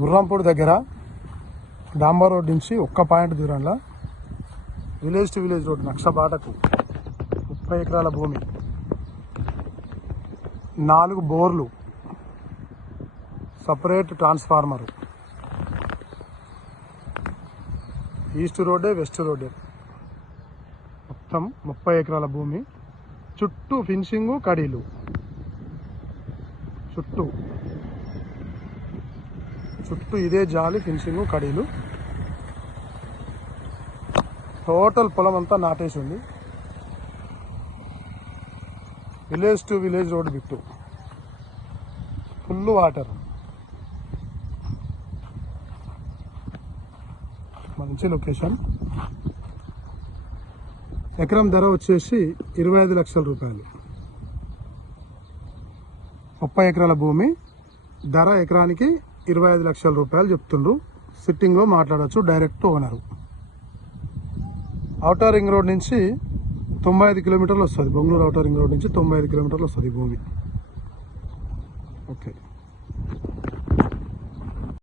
గుర్రంపూడి దగ్గర డాంబర్ రోడ్ నుంచి 1 పాయింట్ దూరంలో విలేజ్ టు విలేజ్ రోడ్ నక్ష బాటకు 30 ఎకరాల భూమి, 4 బోర్లు, సపరేట్ ట్రాన్స్ఫార్మరు, ఈస్ట్ రోడ్డే వెస్ట్ రోడ్డే, మొత్తం 30 ఎకరాల భూమి, చుట్టూ ఫినిషింగు కడీలు, చుట్టూ ఇదే జాలి ఫినిషింగు కడీలు. టోటల్ పొలం అంతా నాటేసి ఉంది. Village to village road bit, full water, మంచి లొకేషన్. ఎకరం ధర వచ్చేసి 25 లక్షల రూపాయలు. 30 ఎకరాల భూమి, ధర ఎకరానికి 25 లక్షల రూపాయలు చెప్తుండ్రు. సిట్టింగ్లో మాట్లాడచ్చు, direct owner. Outer ring road నుంచి 95 కిలోమీటర్లు వస్తుంది. బెంగళూరు ఔటర్ రింగ్ రోడ్ నుంచి 95 కిలోమీటర్లు వస్తుంది భూమి. ఓకే.